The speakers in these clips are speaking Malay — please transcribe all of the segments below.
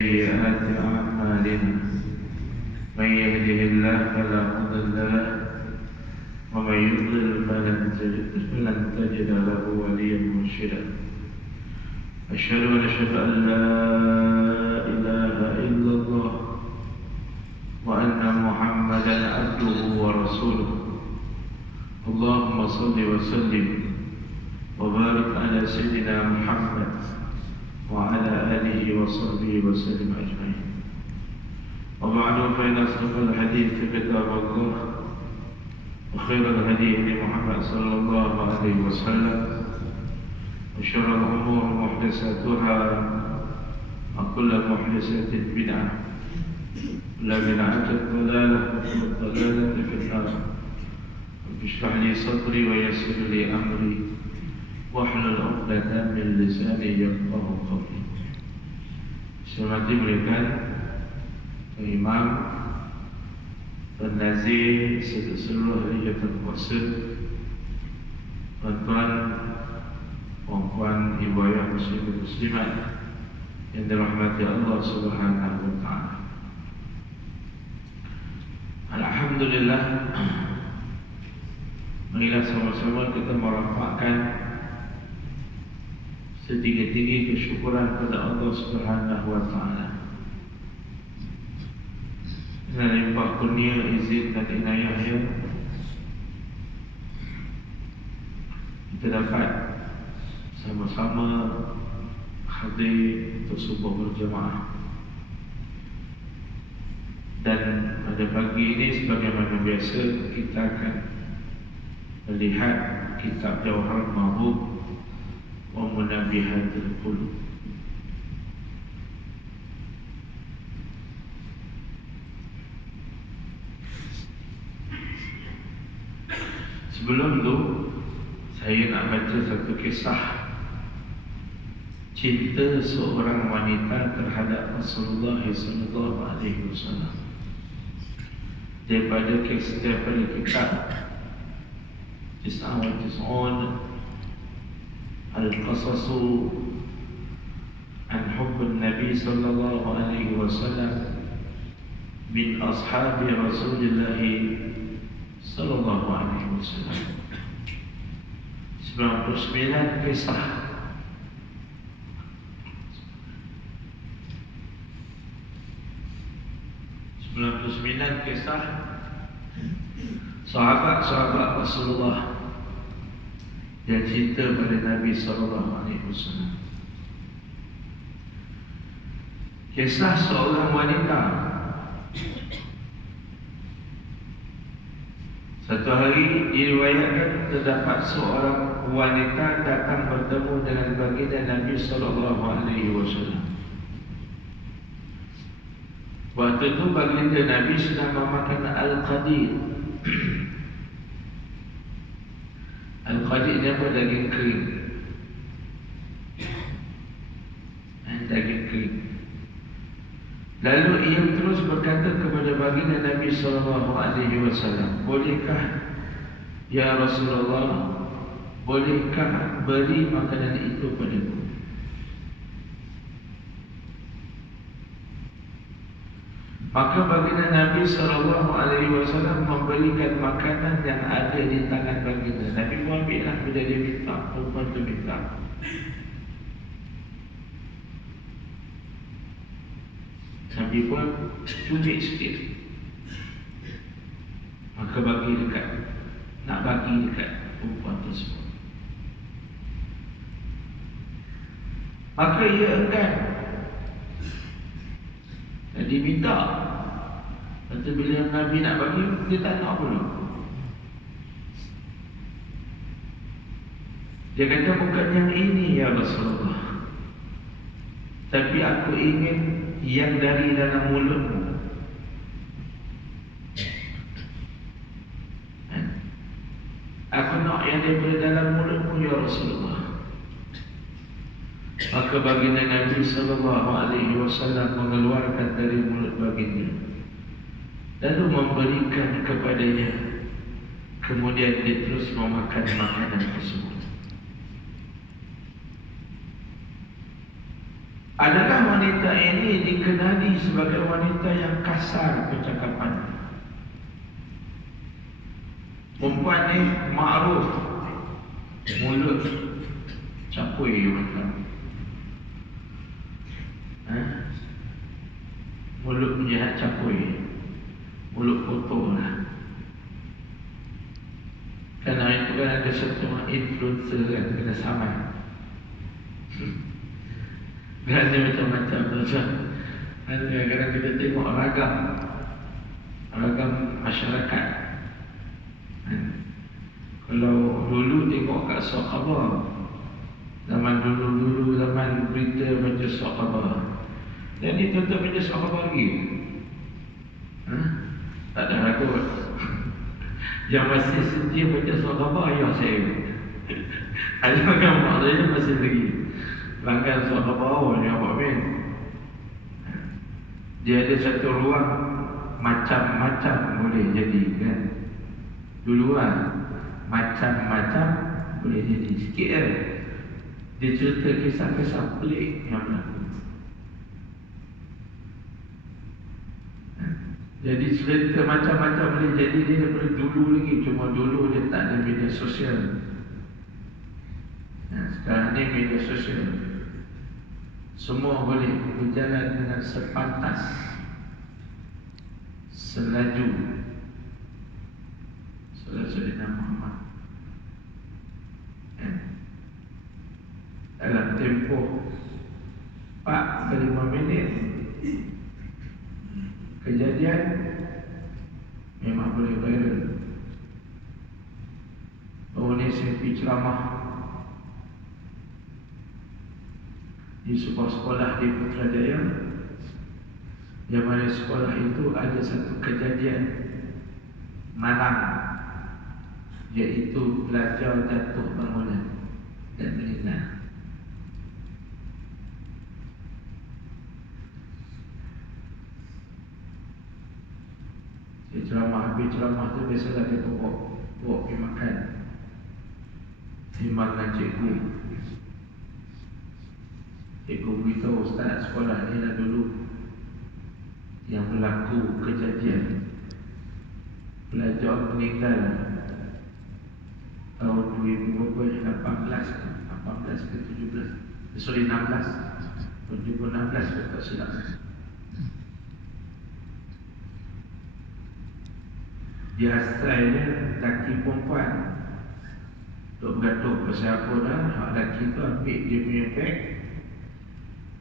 سيئات أعمالنا من يهده الله فلا مضل له ومن يضلل فلن تجد له وليا مرشدا. أشهد أن لا إله إلا الله وأن محمدا عبده ورسوله. اللهم صل وسلم وبارك على سيدنا محمد وعلى آله وصحبه وسلم أجمعين. وبعد فإن أصدق الحديث كتاب الله وخير الهدي هدي محمد صلى الله عليه وسلم وشر الأمور محدثاتها وكل محدثة بدعة وكل بدعة ضلالة وكل ضلالة في النار. رب اشرح لي صدري ويسر لي أمري wahlul 'uqdatam min lisani yafqahu qawli. Selamat dimuliakan Imam Penazir seluruh hariatan puasa, tuan-tuan, puan-puan, ibu ayah muslim dan muslimat yang dirahmati Allah Subhanahu wa taala. Alhamdulillah, marilah sama-sama kita merapatkan setinggi-tinggi kesyukuran kepada Allah Subhanahu wa taala. Dan limpah kurnia, izin dan inayahnya kita dapat sama-sama hadir untuk subuh berjamaah. Dan pada pagi ini sebagaimana biasa kita akan melihat kitab Jawharul Mahbub wa Munabihatul Qulub. Sebelum itu saya nak baca satu kisah cinta seorang wanita terhadap Rasulullah sallallahu alaihi wasallam daripada kitab Tis'ah wa Tis'un Al-Qasas an Hubbun Nabi sallallahu alaihi wasallam min ashabi Rasulullah sallallahu alaihi wasallam. 99 kisah sahabat-sahabat Rasulullah yang cinta pada Nabi sallallahu alaihi wasallam. Kisah seorang wanita. Satu hari diriwayatkan terdapat seorang wanita datang bertemu dengan baginda Nabi sallallahu alaihi wasallam. Waktu itu baginda Nabi sedang memakan al-qadir. Al-qadir ni apa? Daging kering. Daging kering. Lalu ia terus berkata kepada baginda Nabi sallallahu alaihi wasallam, "Bolehkah ya Rasulullah, bolehkah beri makanan itu padaku?" Maka baginda Nabi sallallahu alaihi wasallam memberikan makanan yang ada di tangan baginda. Nabi pun ambillah bila dia minta, perempuan tu minta. Nabi pun cubit sikit. Maka bagi dekat, nak bagi dekat perempuan tersebut. Maka ia enggan. Jadi minta. Lepas bila Nabi nak bagi, dia tak nak pula. Dia kata, bukan yang ini ya Rasulullah, tapi aku ingin yang dari dalam mulutmu. Aku nak yang daripada dalam mulutmu ya Rasulullah. Maka baginda Nabi sallallahu alaihi wasallam mengeluarkan dari mulut baginda, lalu memberikan kepadanya. Kemudian dia terus memakan makanan tersebut. Adakah wanita ini dikenali sebagai wanita yang kasar percakapan? Perempuan ni ma'ruf, mulut capui macam mulut jahat capui, mulut kotor lah. Kerana itu kan ada satu influencer kan, kena saman. Kerana macam-macam kadang-kadang kita tengok ragam masyarakat. Kalau dulu tengok kat surat khabar, zaman dulu zaman berita baca surat khabar, jadi tuan-tuan baca surat khabar lagi. Tak ada ragu. Yang masih setia baca surat khabar, ayah saya. Ayah gambar saya masih lagi langgan surat khabar ni apa min. Dia ada satu ruang macam-macam boleh jadi kan. Dulu macam-macam boleh jadi. Sikit kan dia cerita kisah-kisah pelik yang berlaku. Jadi cerita macam-macam boleh jadi. Dia daripada dulu lagi. Cuma dulu dia tak ada media sosial. Sekarang ni media sosial, semua boleh berjalan dengan sepantas, selaju Sayyidina Muhammad. Dalam tempoh 4 ke 5 minit kejadian memang boleh viral. Oh, ni saya pergi ceramah di sebuah sekolah di Putrajaya, yang mana sekolah itu ada satu kejadian malang, iaitu pelajar jatuh bangunan dan meninggal. Dia ceramah, habis ceramah tu biasalah dia bawa pergi makan, timbang dengan cikgu. Cikgu beritahu, ustaz, sekolah ni dah dulu yang berlaku kejadian pelajar meninggal tahun 2018 ke 17, sorry 16, 2016 tak silap. Dia asalnya lelaki perempuan duk bergaduh pasal apa dah. Lelaki tu ambil dia punya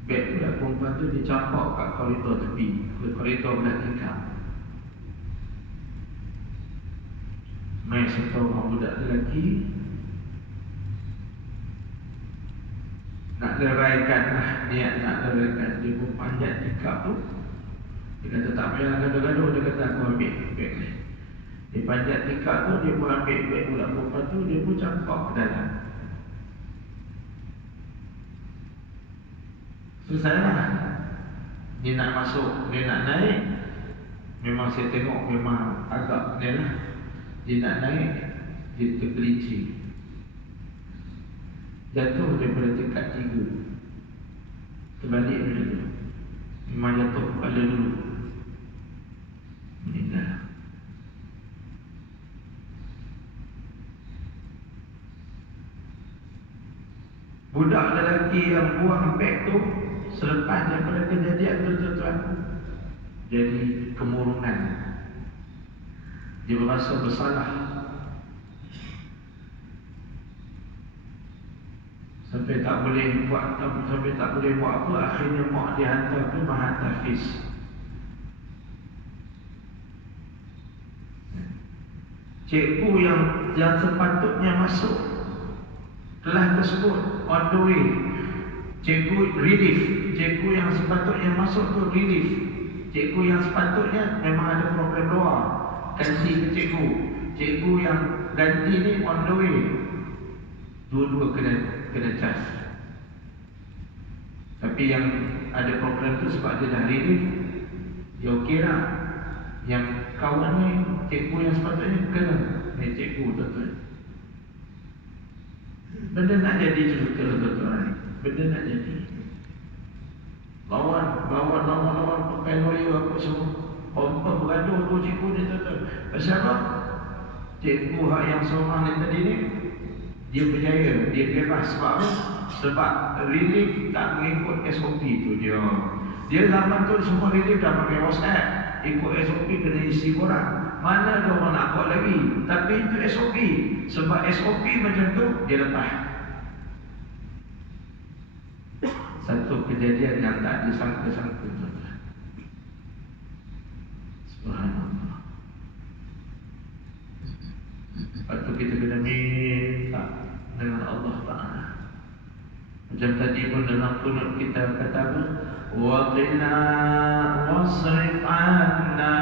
beg tu lah, perempuan tu dicampak kat koridor tepi, koridor belah tingkap. Mai satu orang budak lelaki nak leraikan lah, niat nak leraikan. Dia pun panjat tingkap tu. Dia kata tak payah gaduh-gaduh. Dia kata aku ambil beg ni. Dia panjat tingkap tu, dia pun ambil beg budak perempuan tu, dia pun campak ke dalam. Selesai lah. Dia nak masuk, dia nak naik. Memang saya tengok memang agak ni lah. Dia nak naik, dia tergelincir, jatuh daripada tingkat 3, terbalik macam tu. Memang jatuh kepala dulu, meninggal. Budak lelaki yang buang beg tu, selepas daripada kejadian tu tuan-tuan, jadi kemurungan. Dia merasa bersalah sampai tak boleh buat apa. Akhirnya mak dia hantar ke Mahat Hafiz. Cikgu yang sepatutnya masuk kelas tersebut on the way, cikgu relief. Cikgu yang sepatutnya masuk tu relief. Cikgu yang sepatutnya memang ada problem luar, ganti ke cikgu. Cikgu yang ganti ni on the way. Dua-dua kena cas. Tapi yang ada problem tu sebab dia dah relief, dia okey lah. Yang kawan ni, cikgu yang sepatutnya kena. Cikgu tuan-tuan, benda nak jadi cerita tuan-tuan. Benda nak jadi. lawan pakai lawyer apa semua. Confirm bergaduh tu cikgu ni tu. Pasal apa? Cikgu hak yang seorang ni tadi ni, dia berjaya, dia bebas. Sebab apa? Sebab relief tak mengikut SOP tu dia. Dia zaman tu semua relief dah pakai WhatsApp, ikut SOP kena isi korang. Mana ada orang nak buat lagi? Tapi itu SOP. Sebab SOP macam tu, dia lepas. Satu kejadian yang tak disangka-sangka. Subhanallah. Lepas tu kita kena minta dengan Allah Ta'ala. Macam tadi pun dalam kunut kita kata apa? Wa qina wasrif anna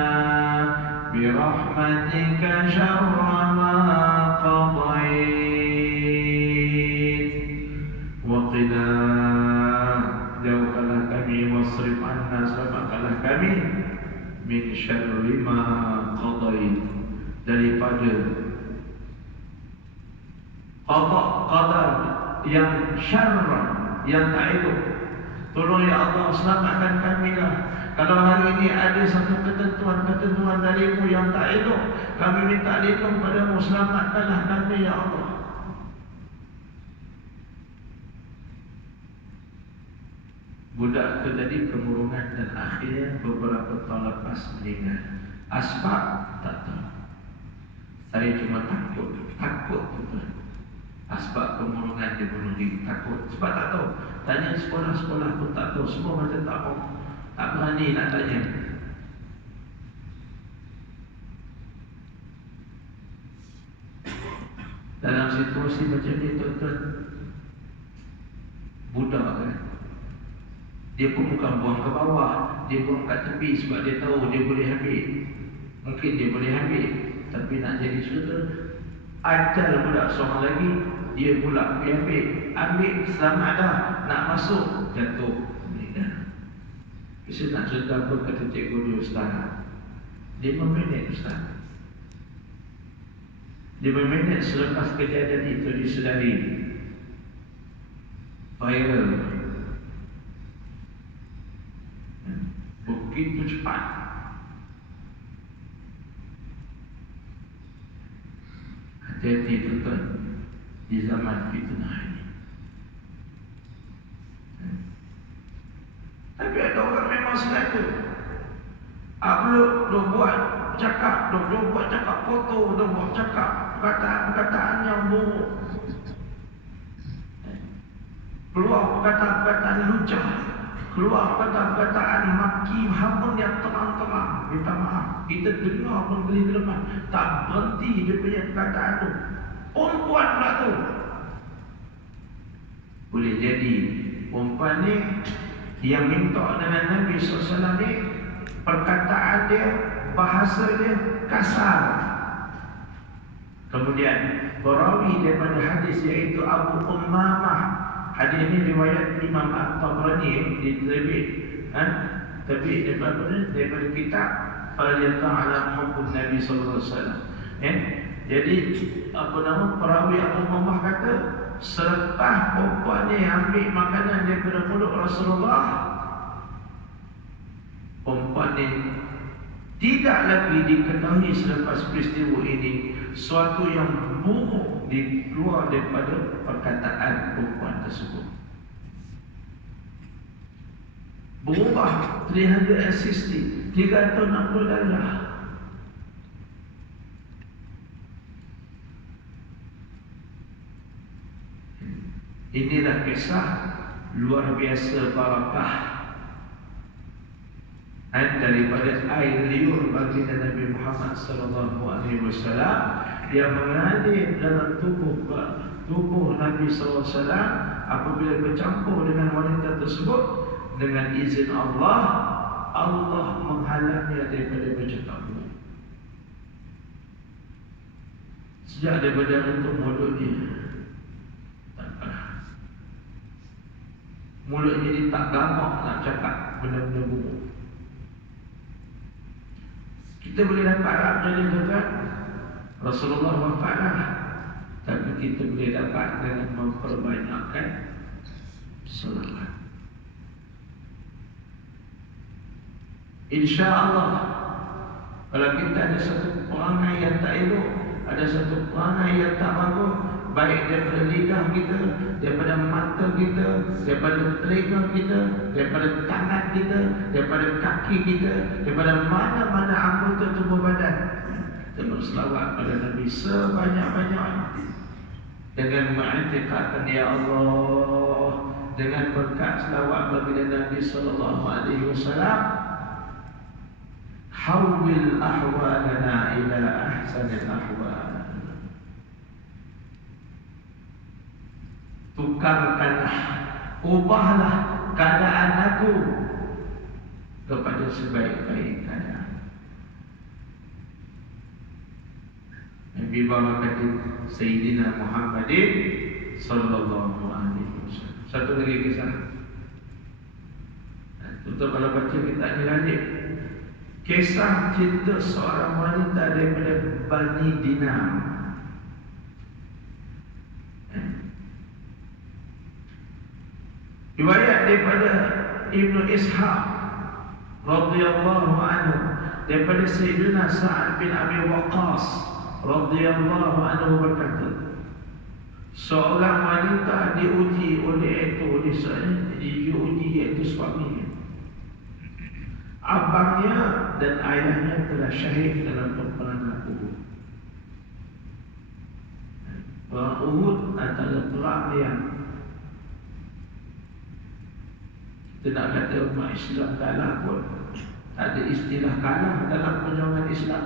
birahmatika syarra ma qadait. Wa qina, jauhkanlah kami, wasrif anna, selamatkanlah kami, min syarri ma qadait, daripada qadar yang syarra, yang tak elok. Tolong ya Allah, selamatkan kami lah. Kalau hari ini ada satu ketentuan darimu yang tak elok, kami minta lindung padamu, selamatkanlah kami ya Allah. Budak itu tadi kemurungan dan akhirnya beberapa tahun lepas meninggal. Asbab tak tahu. Saya cuma takut betul. Asbab kemurungan dia bunuh diri, takut. Sebab tak tahu. Tanya sekolah-sekolah pun tak tahu. Semua macam tak tahu. Tak berani nak tanya. Dalam situasi macam ni tuan-tuan, budak kan, dia pun bukan buang ke bawah, dia buang kat tepi sebab dia tahu dia boleh ambil. Mungkin dia boleh ambil, tapi nak jadi saudara, ajal budak seorang lagi, dia pula pergi ambil selamat dah, nak masuk, jatuh, meninggal. Saya nak cerita apa kata cikgu dia, Ustaz, 5 minit Ustaz, 5 minit selepas kejadian itu disedari, viral, begitu cepat. Hati-hati tuan-tuan di zaman fitnah ini. Tapi ada orang memang sengaja upload, dia buat cakap foto, dia buat cakap perkataan yang buruk, keluar perkataan lucah, keluar perkataan maki hamun yang terang-terang. Minta maaf, kita dengar pun geli geleman, tak berhenti dia punya perkataan tu. Perempuan pula tu, boleh jadi perempuan ni yang minta dengan Nabi SAW ni, perkataan dia, bahasa dia kasar. Kemudian perawi daripada hadis iaitu Abu Ummamah. Hadis ini riwayat Imam At-Tabrani diterbit terbit daripada kitab Faliyata'ala Hubbun Nabi sallallahu alaihi wasallam. Jadi perawi Abu Ummamah kata, selepas perempuan ni ambil makanan daripada mulut Rasulullah, perempuan ni tidak lagi diketahui selepas peristiwa ini suatu yang buruk keluar daripada perkataan perempuan tersebut. Berubah 360 darjah. Inilah kisah luar biasa barakah daripada air liur baginda Nabi Muhammad sallallahu alaihi wasallam yang mengalir dalam tubuh Nabi sallallahu alaihi wasallam. Apabila bercampur dengan wanita tersebut, dengan izin Allah, Allah menghalangnya daripada bercakap buruk. Sejak daripada itu mulutnya tak pernah, mulutnya dia tak gamak nak cakap benda-benda buruk. Kita boleh dapat Arab jadi juga Rasulullah wafatlah, tapi kita boleh dapat dengan memperbanyakkan selawat. InsyaAllah, kalau kita ada satu perangai yang tak elok, ada satu perangai yang tak bagus, baik daripada lidah kita, daripada mata kita, daripada telinga kita, daripada tangan kita, daripada kaki kita, daripada mana-mana anggota tubuh badan, kita berselawat pada Nabi sebanyak-banyaknya dengan mengiktikadkan, ya Allah, dengan berkat selawat bagi Nabi sallallahu alaihi wasallam, hawwil ahwalana ila ahsanil ahwal. Tukarkanlah, ubahlah keadaan aku kepada sebaik-baik keadaan. Nabi bawa kata Sayyidina Muhammadin sallallahu alaihi wasallam. Satu lagi kisah. Untuk kalau baca kita ni lanjut. Kisah cinta seorang wanita daripada Bani Dinar. Riwayat daripada Ibnu Ishaq radhiyallahu anhu, daripada Sayyidina Sa'ad bin Abi Waqqas radhiyallahu anhu berkata, seorang wanita diuji oleh suaminya. Abangnya dan ayahnya telah syahid dalam peperangan Uhud. Perang Uhud adalah perang yang kita nak kata umat Islam kalah pun tak ada istilah kalah dalam perjuangan Islam.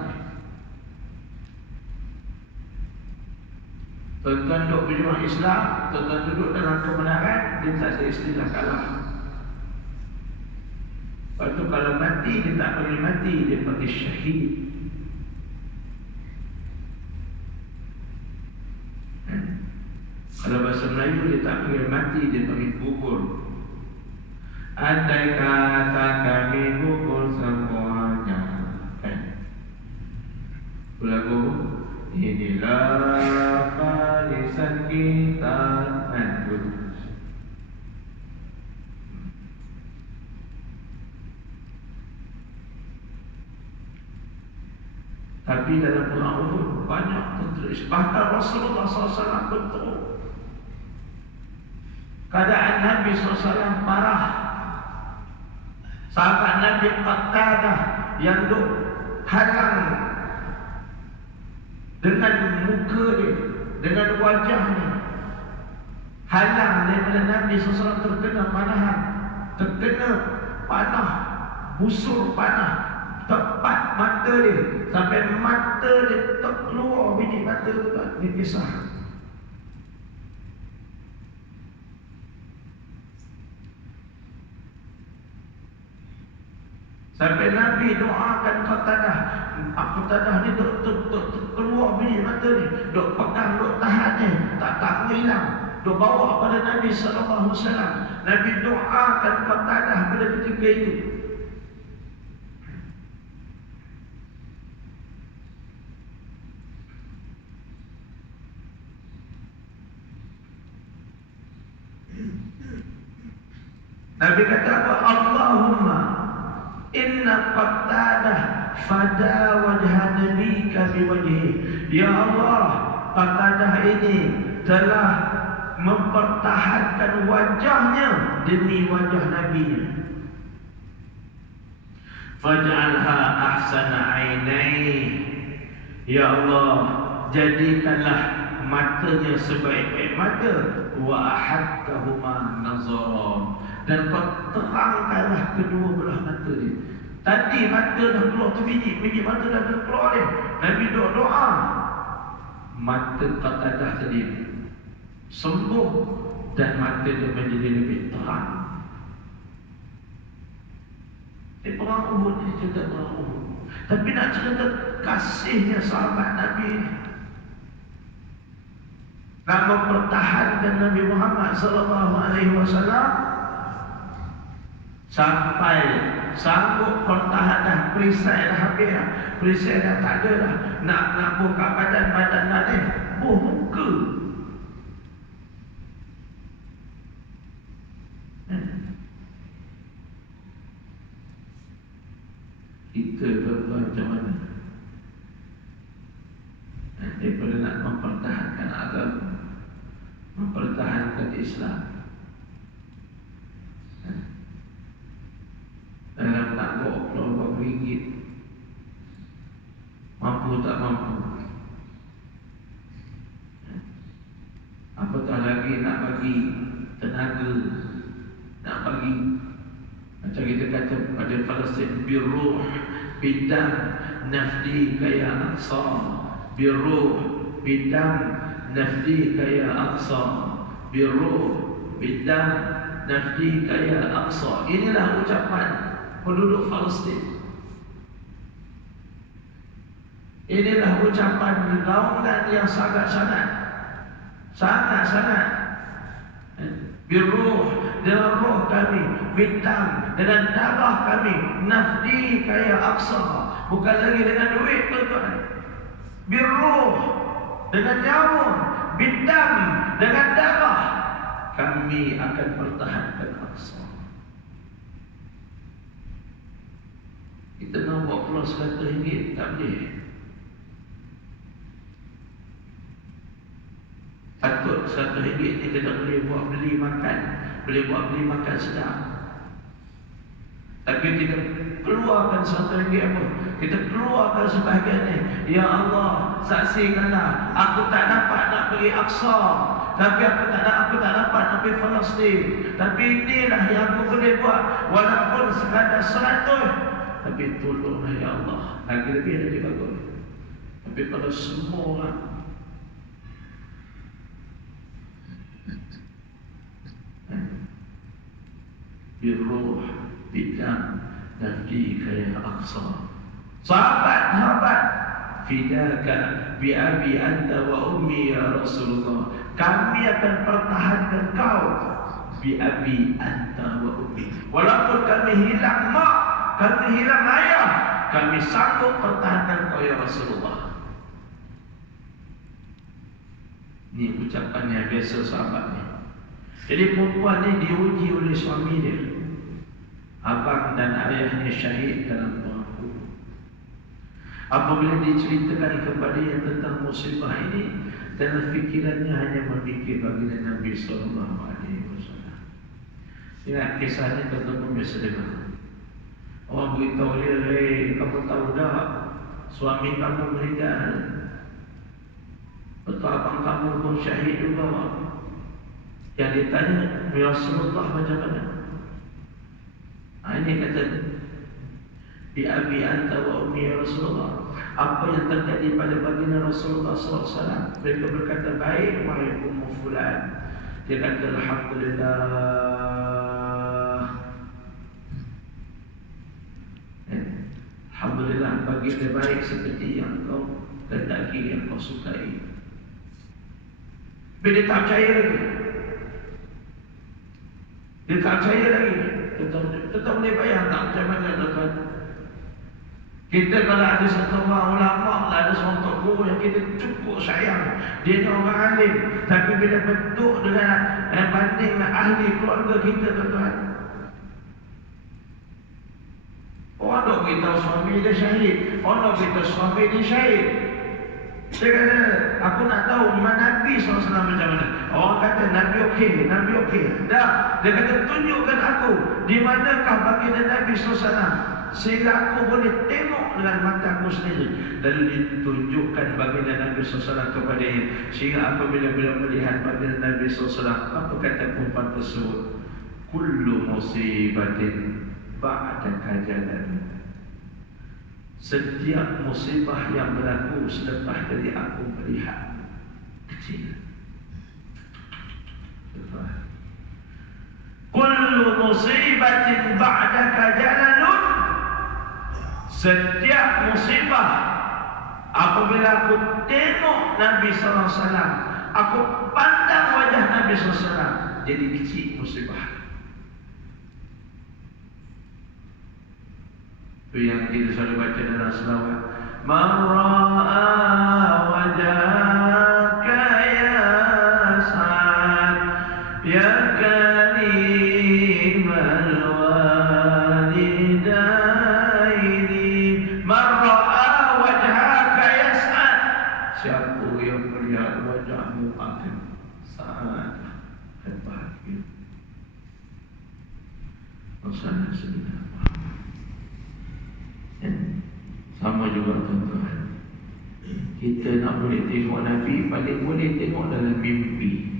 Tuan-tuan duduk berjuang Islam, tuan-tuan duduk dalam kebenaran, dia tak ada istilah kalah. Lepas tu kalau mati, dia tak panggil mati, dia panggil syahid. Kalau bahasa Melayu, dia tak panggil mati, dia panggil gugur. Andai kata kami gugur semuanya, lagu inilah barisan kita nanti. Tapi dalam perang Uhud banyak tertulis, bahkan Rasulullah SAW betul keadaan Nabi SAW parah. Sahabat Nabi Qatadah yang duk halang dengan muka dia, dengan wajahnya, halang daripada Nabi SAW terkena panahan, terkena panah, busur panah tepat mata dia, sampai mata dia terkeluar biji mata tu. Ini kisah. Sampai Nabi doakan Qatadah. Qatadah ni duk keluar biji mata ni, duk pegang, duk tahan ni, tak hilang, duk bawa pada Nabi SAW. Nabi doakan Qatadah pada ketika itu. Nabi kata apa? Allahumma inna Qatadah fada wajha nabika biwajhi. Ya Allah, Qatadah ini telah mempertahankan wajahnya demi wajah Nabi-Nya. Faj'alha ahsana ainai. Ya Allah, jadikanlah matanya sebaik-baik mata, wa ahadkahuma nazara, dan kau terangkanlah kedua belah mata dia. Tadi mata dah keluar tu biji mata dah keluar dia. Nabi doa, mata Qatadah tadi sembuh dan mata dia menjadi lebih terang. Perang Uhud ni cerita perang Uhud. Tapi nak cerita kasihnya sahabat Nabi ni, nak mempertahankan Nabi Muhammad SAW sampai sanggup pertahanan. Perisai dah habis dah, perisai dah tak ada dah, nak buka badan Nabi, muka. Kita tuan-tuan macam mana? Daripada nak mempertahankan agama, mempertahankan Islam, dalam nak bawa keluar ringgit, mampu tak mampu, apatah lagi nak bagi tenaga, nak bagi macam kita kata pada Palestin, biruh bidang nafdi kaya aqsa, biruh bidang nafdi kaya aqsa, biruh bidang nafdi kaya aqsa. Inilah ucapan penduduk Palestin. Inilah ucapan gaungan yang sangat-sangat biruh, dengan roh kami, bintang dengan darah kami, nafdi kaya aqsa. Bukan lagi dengan duit tuan-tuan. Biruh dengan nyawa, bintang dengan darah, kami akan pertahankan aqsa. Kita nak buat keluar RM100 tak boleh. Patut RM100 ni kita boleh buat beli makan, boleh buat beli makan sedap. Tapi kita keluarkan RM100 apa? Kita keluarkan sebahagian ni. Ya Allah, saksikanlah, aku tak dapat nak pergi Aqsa, tapi aku tak dapat nak pergi Palestin. Tapi inilah yang aku boleh buat, walaupun sekadar 100. Tapi tolonglah ya Allah, lagi bagus. Tapi kalau semua orang biruh bidang nafdi kaya aqsa, sahabat fidaka bi abi anta wa ummi ya Rasulullah, kami akan pertahankan kau bi abi anta wa ummi, walaupun kami hilang mak, kami hilang ayah, kami sanggup pertahankan kau ya Rasulullah. Ini ucapan yang biasa sahabat ni. Jadi perempuan ni diuji oleh suami dia. Abang dan ayahnya syahid dalam perang. Apabila diceritakan kepada yang tentang musibah ini, dalam fikirannya hanya berfikir baginda Nabi SAW. Ingat kisahnya ketemu biasa dengar. Orang beritahu dia, "Hei, kamu tahu tak, suami kamu meninggal. Betul abang kamu pun syahid juga." Yang dia tanya, "Ya Rasulullah, macam mana?" Ini kata, "Bi abi anta wa ummi ya Rasulullah." Apa yang terjadi pada baginda Rasulullah SAW? Mereka berkata, "Baik, wahai ummu fulan." Dia kata, "Alhamdulillah." Alhamdulillah, baginda baik seperti yang kau kehendaki, yang kau sukai. Bila dia tak percaya lagi, Tetap boleh bayang tak macam mana tuan-tuan? Kita kalau ada satu orang ulama, ada seorang tokoh yang kita cukup sayang, dia ni orang alim, tapi bila bentuk dengan banding ahli keluarga kita tuan-tuan, orang nak beritahu suami dia syahid, orang nak beritahu suami dia syahid. Dia kata, "Aku nak tahu Nabi SAW macam mana." Orang kata, Nabi okey. Dah, dia kata, "Tunjukkan aku di manakah baginda Nabi SAW sehingga aku boleh tengok dengan mata aku sendiri." Lalu ditunjukkan baginda Nabi SAW kepada dia, sehingga apabila melihat baginda Nabi SAW, apa kata perempuan tersebut? "Kullu musibatin ba'daka jalan." Setiap musibah yang berlaku selepas dari aku melihat kecil. Kullu musibatin ba'daka jalalun. Setiap musibah, apabila aku tengok Nabi SAW, aku pandang wajah Nabi SAW, jadi kecil musibah. Itu yang kita selalu baca dalam selawat. Marra'a wajhaka ya Sa'ad, ya karimal walidaini. Rasulullah SAW. Sama juga tuan-tuan, kita nak boleh tengok Nabi, paling boleh tengok dalam mimpi,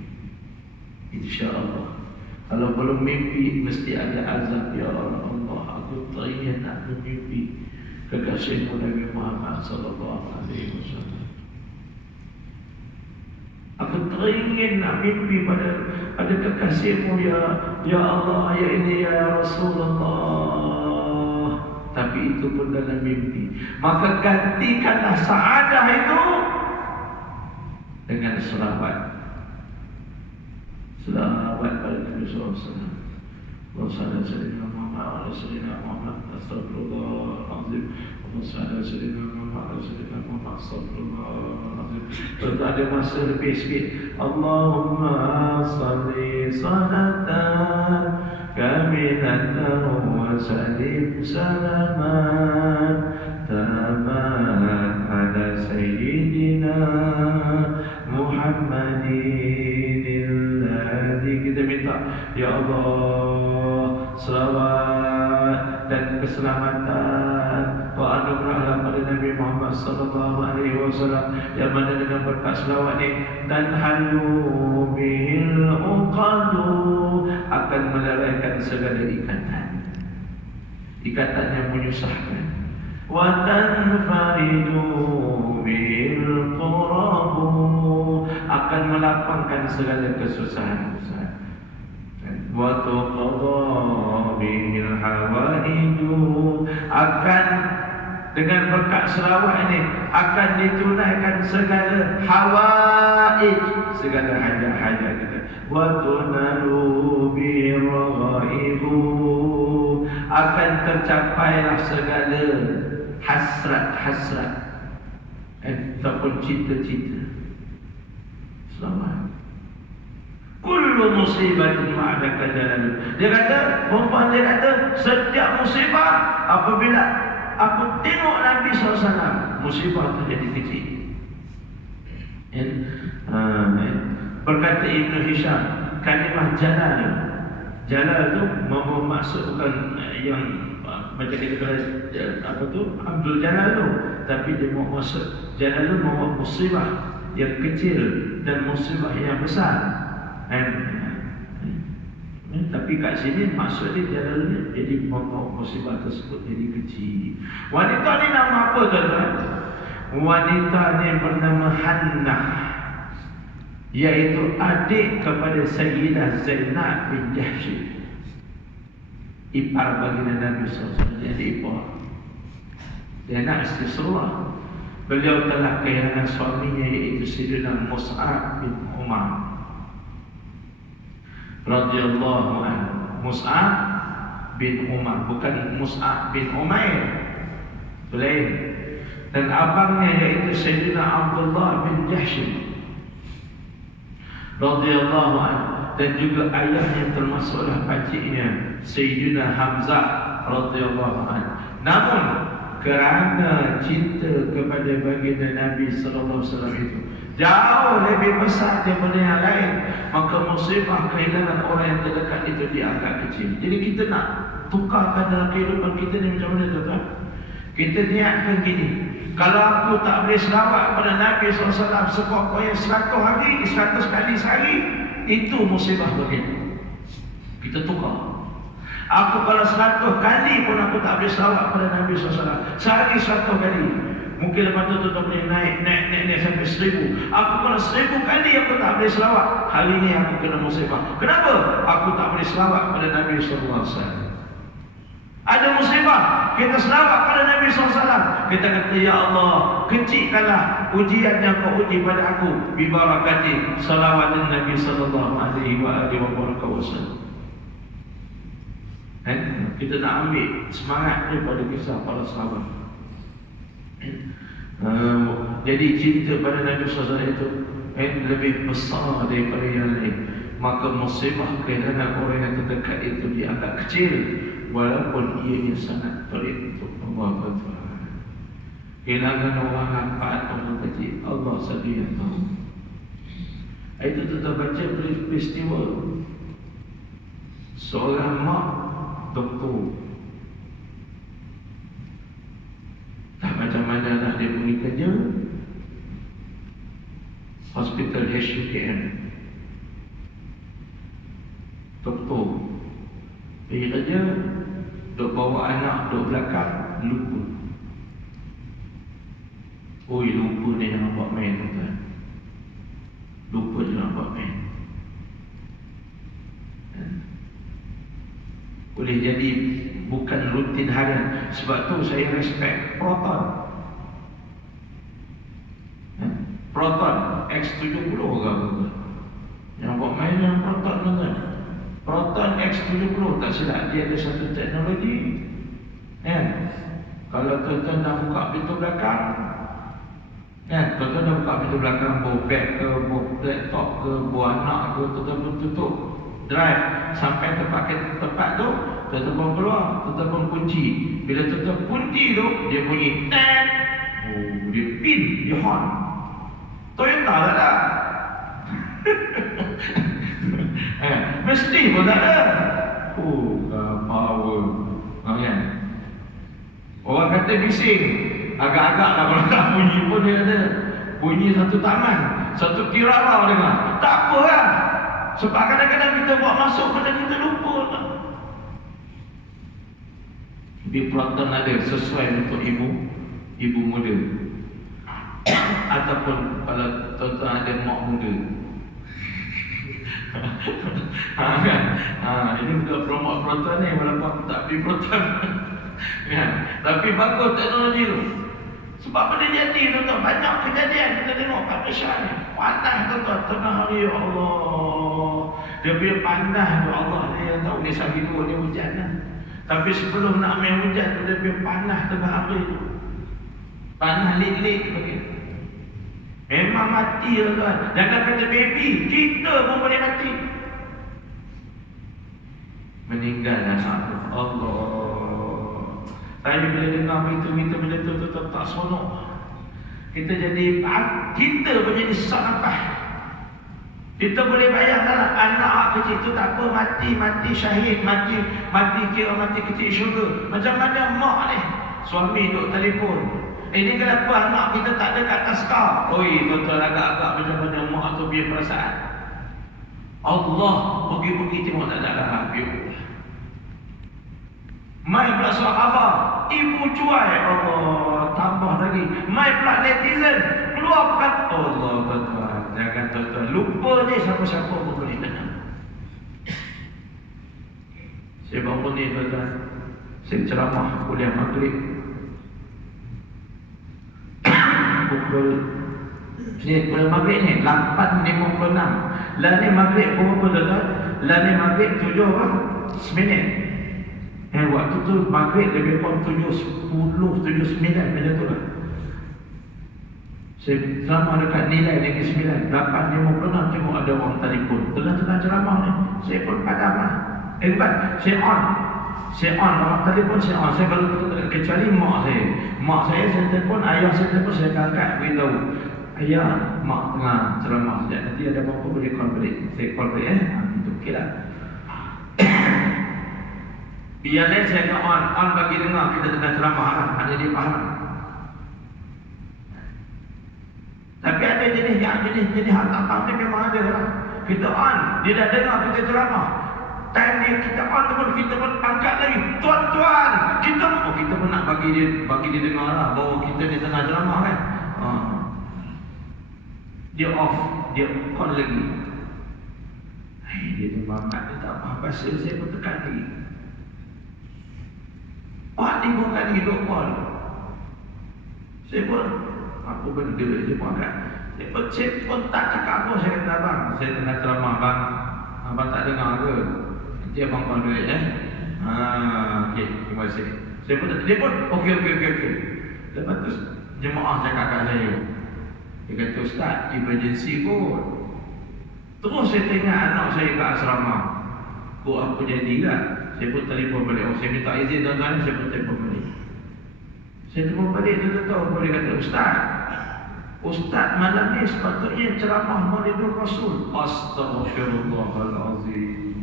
insya-Allah. Kalau belum mimpi, mesti ada azab. Ya Allah, aku teringin nak bermimpi kekasihmu Nabi Muhammad sallallahu alaihi wasallam. Aku teringin nak mimpi pada kekasihmu ya Allah, ya ini ya Rasulullah. Tapi itu pun dalam mimpi. Maka gantikanlah saadah itu dengan selawat. Selawat pada Nabi sallallahu alaihi wasallam. Allahumma salli ala Muhammad wa ala sayyidina Muhammad. Astagfirullahaladzim. Allahumma salli ala sayyidina Muhammad wa ala sayyidina Muhammad. Astagfirullahaladzim. Tentu ada masa lebih sikit. Allahumma salli salatan kamilatan wa sallim salaman taman ala sayyidina Muhammadin alladhi. Kita minta, ya Allah, selawat dan keselamatan wa anugerahlah pada Nabi Muhammad sallallahu alaihi wasallam, yang mana dengan berkat selawat ni dan halu bil uqadu, akan melalaikan segala ikatan yang menyusahkan. Wa tanfaridu bil qurabu, akan melapangkan segala kesusahan. Wa tuqadha bil hawaiju, akan dengan berkat selawat ini akan ditunaikan segala hawaij, segala hajat-hajat kita. Wa tunalu bi raghaibu, akan tercapailah segala hasrat-hasrat ataupun cita-cita. Selamat. Kullu musibatin ma'adaka jalal. Dia kata, perempuan dia kata, setiap musibah apabila aku tengok Nabi SAW, musibah itu jadi kecil. Berkata Ibn Hisham, kalimah jalal. Jalal itu maksudkan yang macam kita kata apa tu, Abdul Jalal tu, tapi dia maksud jalal itu maksud musibah yang kecil dan musibah yang besar. Tapi kat sini maksud dia jalal, jadi musibah tersebut jadi kecil. Wanita ni nama apa tuan-tuan? Wanita ni bernama Hannah, iaitu adik kepada Sayyidah Zainab bin Jahsh, ipar baginda Nabi SAW. Jadi ipar dia anak isteri Rasulullah. Beliau telah kehilangan suaminya, iaitu Sayyidina Mus'ab bin Umar radhiyallahu anhu. Mus'ab bin Umar, bukan Mus'ab bin Umair, lain. Dan abangnya iaitu Sayyidina Abdullah bin Jahsh radhiyallahu anhu, dan juga ayahnya termasuklah pakciknya Sayyidina Hamzah radhiyallahu anhu. Namun kerana cinta kepada baginda Nabi sallallahu alaihi wasallam itu jauh lebih besar daripada yang lain, maka musibah kehilangan orang yang terdekat itu dianggap kecil. Jadi kita nak tukarkan dalam kehidupan kita ni macam mana tuan-tuan? Kita niatkan gini, kalau aku tak boleh selawat pada Nabi SAW sekurang-kurangnya 100 hari, 100 kali sehari, itu musibah bagi kita tukar. Aku kalau 100 kali pun aku tak boleh selawat pada Nabi SAW, sehari 100 kali, mungkin lepas tu tuan boleh naik sampai 1000. Aku kalau 1000 kali aku tak boleh selawat, hari ni aku kena musibah. Kenapa? Aku tak boleh selawat pada Nabi SAW. Ada musibah, kita selawat pada Nabi SAW, kita kata, ya Allah, kecilkanlah ujian yang kau uji pada aku bibarakati salawatin Nabi sallallahu alaihi wasallam. Kita nak ambil semangat daripada kisah para sahabat. Jadi cinta pada Nabi SAW itu lebih besar daripada yang lain. Maka musibah kehilangan orang yang terdekat itu dianggap kecil, walaupun ianya sangat pelik untuk Allah Taala. Kehilangan orang rapat, orang kecil, Allah saja yang tahu. Itu kita baca peristiwa seorang mak doktor. Tak macam mana nak dia pergi kerja. Hospital HUKM, doktor pergi kerja, duk bawa anak duk belakang, lupa. Oi, lupa dia nak buat main, tuan. Lupa dia nak buat main. Boleh jadi bukan rutin harian. Sebab tu saya respect Proton. Proton X70 ke apa? Yang buat main yang Proton tu. Proton X70 tak silap, dia ada satu teknologi. Kalau tuan-tuan dah buka pintu belakang, tuan-tuan dah buka pintu belakang, bawa beg ke, bawa laptop ke, bawa anak ke, tuan-tuan tutup drive sampai tempat tu, tuan-tuan pun keluar, tuan-tuan pun kunci. Bila tuan-tuan kunci tu, dia bunyi tet. Oh, dia pin, dia horn. Toyota tak ada. Mesti pun tak ada. Oh, power. Kan? Orang kata bising, agak-agak lah kalau tak bunyi pun dia ada. Bunyi satu taman, satu kirara dengar. Tak apa lah. Sebab kadang-kadang kita buat masuk, kadang kita lupa tak? Di Proton ada sesuai untuk ibu muda. Ataupun kalau tuan-tuan ada mak muda. Kan? Ini bukan promote Proton ni, walaupun aku tak pergi Proton. Kan? Tapi bagus teknologi tu. Sebab benda jadi tuan-tuan, banyak kejadian kita tengok kat Malaysia ni. Panas tuan-tuan, tengah hari, ya Allah. Dia punya panas tu, Allah ni yang tahu, ni Sahidu ni hujan lah. Tapi sebelum nak main hujan tu, dia punya panas tengah hari tu. Panas lik-lik begitu. Memang mati tuan. Jangan kata baby, kita pun boleh mati. Meninggal anak tu. Allah. Saya bila dengar berita-berita bila tu tak seronok. Kita jadi, kita pun jadi sesak nafas. Kita boleh bayangkan anak kecil tu tak apa, mati syahid, mati kira mati kecil syurga. Macam mana mak ni? Suami duk telefon. Ini kenapa anak kita tak ada kat taskar? Oi, tuan-tuan, agak-agak macam mana mak tu punya perasaan. Allah pergi-pergi tengok tak ada habis. Mai pula surat khabar, ibu cuai, Allah, tambah lagi. Mai pula netizen, keluarkan, Allah, tuan-tuan. Jangan tuan-tuan lupa ni, siapa-siapa pun boleh dengar. Saya bangun ni tuan-tuan, saya ceramah kuliah maghrib. Kuliah maghrib ni 8.56. Lah ni maghrib berapa tuan-tuan? Lah ni maghrib 7 minit. Waktu tu maghrib lebih kurang 7.10, 7.09 macam tu lah. Saya ceramah dekat nilai negeri 9, 8.56 tengok ada orang telefon. Tengah-tengah ceramah ni, saya pun padam lah. Bukan, saya on orang telefon, saya on. Saya baru kecuali mak saya. Mak saya telefon, ayah saya telefon, saya angkat beritahu. Ayah, mak tengah ceramah sekejap. Nanti ada apa-apa boleh call balik. Saya call balik itu okey lah. Biarlah saya nak on bagi dengar kita tengah ceramah lah. Hanya dia faham. Tapi ada jenis hak tak faham ni memang ada lah. Kita on, dia dah dengar kita ceramah. Time dia kita on tu pun kita pun angkat lagi. Tuan-tuan, kita pun nak bagi dia dengar lah bahawa kita ni tengah ceramah kan. Dia off, dia call lagi. Dia ni mamat ni tak faham bahasa, saya pun tekan lagi. 4-5 kali duk call. Saya pun apa benda dia pun angkat. Saya pun tak cakap apa. Saya kata, abang, saya tengah ceramah bang. Abang tak dengar ke? Nanti abang call duit okey, terima kasih. Dia pun okey. Lepas tu jemaah cakap kat saya. Dia kata, Ustaz, emergency kot. Terus saya tengok anak saya kat asrama. Kok apa jadi kan? Saya pun telefon balik. Saya minta izin tuan-tuan, saya pun telefon balik. Saya telefon balik, dia tahu boleh kata, Ustaz malam ni sepatutnya ceramah Maulidul Rasul. Astaghfirullahalazim.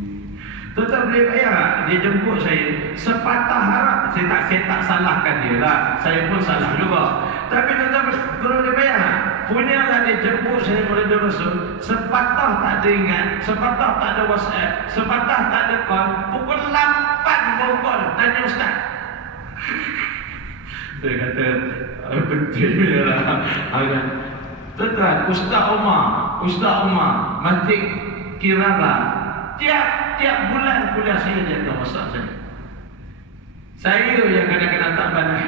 Tuan-tuan boleh bayar tak? Dia jemput saya sepatah harap. Saya tak salahkan dia lah. Saya pun salah juga. Tapi tuan-tuan boleh bayar tak? Punyalah dia jemput saya mulai dari Rasul. Sepatah tak ada ingat. Sepatah tak ada WhatsApp. Sepatah tak ada call. Pukul 8 baru call. Tanya Ustaz. Saya kata, betul lah. Tuan-tuan, Ustaz Umar, Masjid Kirara, tiap bulan kuliah saya dia akan WhatsApp saya. Saya yang kadang-kadang tak balas.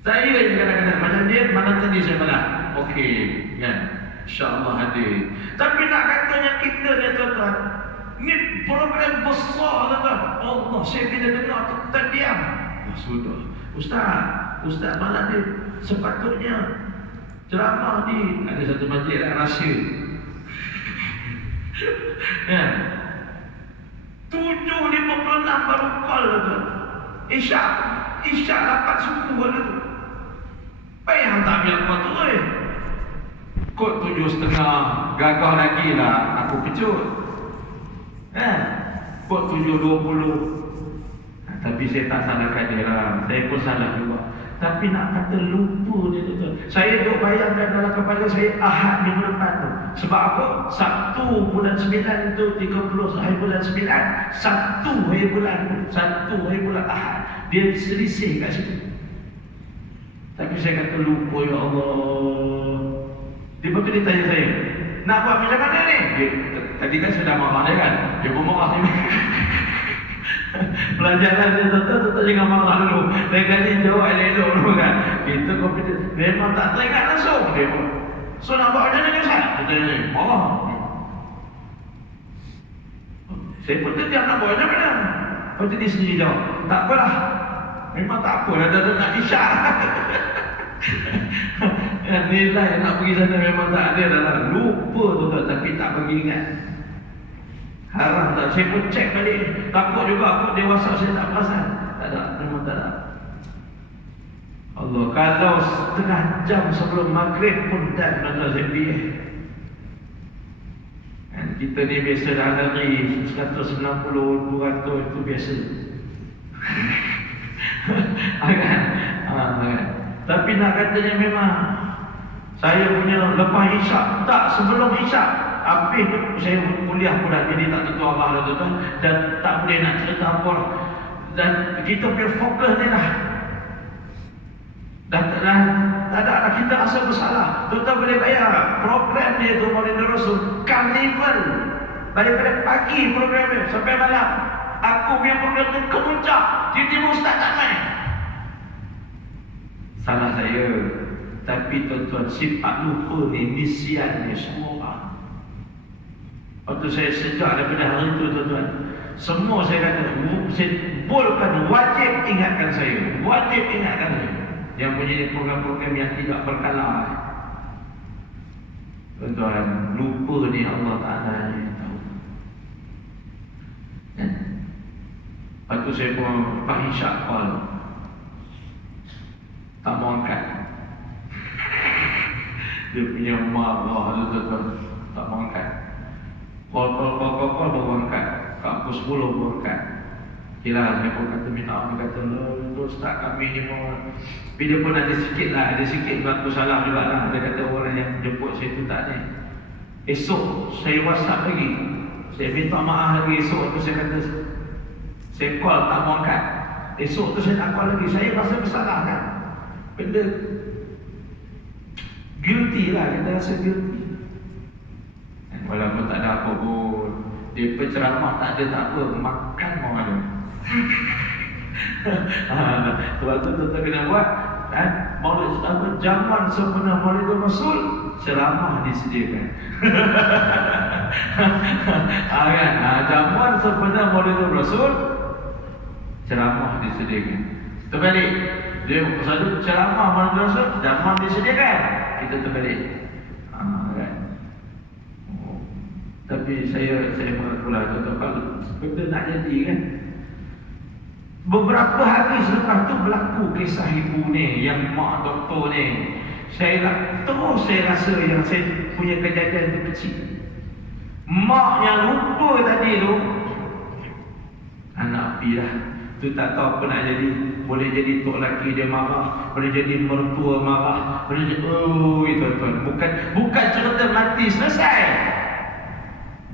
Saya yang kadang-kadang macam dia, malam tadi saya balas. Okey, kan? InsyaAllah hadir. Tapi nak katanya kita ni tuan-tuan, ni program besar tuan-tuan. Allah, saya bila dengar kita diam. Sudah. Ustaz malam ni sepatutnya ceramah di ada satu masjid rahsia. Ya. 7.56 baru call tu. Isyak 8 subuh tu. Payah tak biar kau tu Kod 7.30 gagah lagi lah aku pecut. Kod 7.20. Tapi saya tak salahkan dia lah. Saya pun salah juga. Tapi nak kata lupa dia tu. Saya duk bayangkan dalam kepala saya Ahad minggu depan tu. Sebab apa? Sabtu bulan 9 tu 30 hari bulan 9. Sabtu hari bulan Ahad. Dia selisih kat situ. Tapi saya kata lupa, ya Allah. Lepas tu dia tanya saya, nak buat macam mana ni? Tadi kan saya dah marah dia kan. Dia pun marah ni. Pelajaran dia tuan-tuan jangan marah dulu. Dia kata jawab elok dulu kan. Kita komputer memang tak teringat langsung dia pun. So nak buat macam mana Ustaz? Dia tanya, marah. Saya pun terdiam nak buat macam mana. Lepas tu dia sendiri jawab, tak apalah. Memang tak apa, dah nak isyak. Nilai nak pergi sana memang tak ada dalam. Lupa tuan-tuan tapi tak bagi ingat. Haram tak? Saya pun cek balik. Takut juga aku dia WhatsApp saya tak perasan. Tak ada, memang tak ada. Allah, kalau setengah jam sebelum maghrib pun tak nak saya pergi. Kita ni biasa dah lari 190, 200 itu biasa. Kan? Tapi nak katanya memang saya punya lepas isyak, tak sebelum isyak. Habis tu saya kuliah pula, jadi tak tentu Allah tu kan, dan tak boleh nak cerita apa. Dan kita punya fokus ni lah. Dan tak ada lah kita rasa bersalah. Tuan-tuan boleh bayar program dia tu Maulid Rasul Carnival. Daripada pagi program dia sampai malam. Aku punya program tu kemuncak. Tiba-tiba Ustaz tak main. Salah saya. Tapi tuan-tuan, sifat lupa ni misian ni semua orang. Waktu saya sejak daripada hari itu tuan-tuan, semua saya kata, saya bolkan wajib ingatkan saya. Wajib ingatkan saya. Yang punya program-program yang tidak berkala. Tuan-tuan, lupa ni Allah Ta'ala yang tahu. Lepas tu saya pun pagi syak call. Tak mau angkat. Dia punya marah tu tuan-tuan. Tak mau angkat. Call baru angkat. Kat pukul 10 baru angkat. Okay lah, saya pun kata minta maaf. Dia kata, Ustaz kami ni pun. Bila pun ada sikit lah, ada sikit berlaku salah juga lah. Dia kata orang yang jemput saya tu tak ada. Esok saya WhatsApp lagi. Saya minta maaf lagi. Esok tu saya kata, saya call tak mau angkat. Esok tu saya nak call lagi. Saya rasa bersalah kan. Benda guilty lah, kita rasa guilty. Walaupun tak ada apa pun, dia penceramah tak ada apa, makan mau ada. Sebab tu tuan-tuan kena buat Maulid apa, zaman sempena Maulid Rasul, ceramah disediakan. Kan? Zaman sempena Maulid Rasul, ceramah disediakan. Terbalik, dia selalu ceramah Maulid Rasul, zaman disediakan. Kita terbalik. Kan? Tapi saya mengakulah tuan-tuan, benda nak jadi kan. Beberapa hari selepas tu berlaku kisah ibu ni, yang mak doktor ni. Saya rasa yang saya punya kejadian tu kecil. Mak yang lupa tadi tu, anak pi dah. Tu tak tahu apa nak jadi. Boleh jadi tok laki dia marah, boleh jadi mertua marah, boleh jadi tuan-tuan. Bukan cerita mati selesai.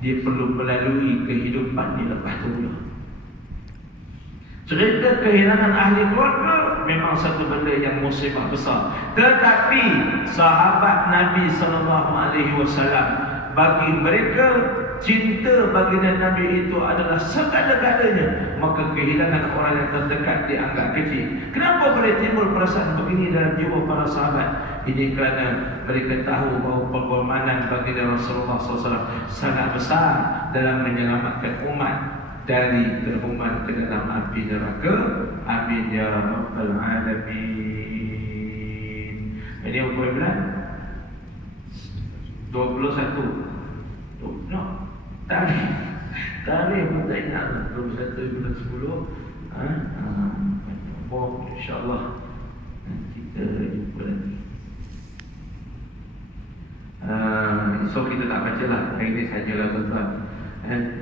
Dia perlu melalui kehidupan di lepas tu. Cerita kehilangan ahli keluarga memang satu benda yang musibah besar. Tetapi sahabat Nabi SAW, bagi mereka cinta baginda Nabi itu adalah segala-galanya. Maka kehilangan orang yang terdekat dianggap kecil. Kenapa boleh timbul perasaan begini dalam jiwa para sahabat? Ini kerana mereka tahu bahawa pengorbanan baginda Rasulullah SAW sangat besar dalam menyelamatkan umat dari terhumban ke dalam api neraka. Amin ya rabbal alamin. Ini berapa bulan? 21. No, tarikh pun tak ingat lah. 21 bulan 10. InsyaAllah kita jumpa lagi. So kita tak baca lah. Hari ini sajalah tuan-tuan.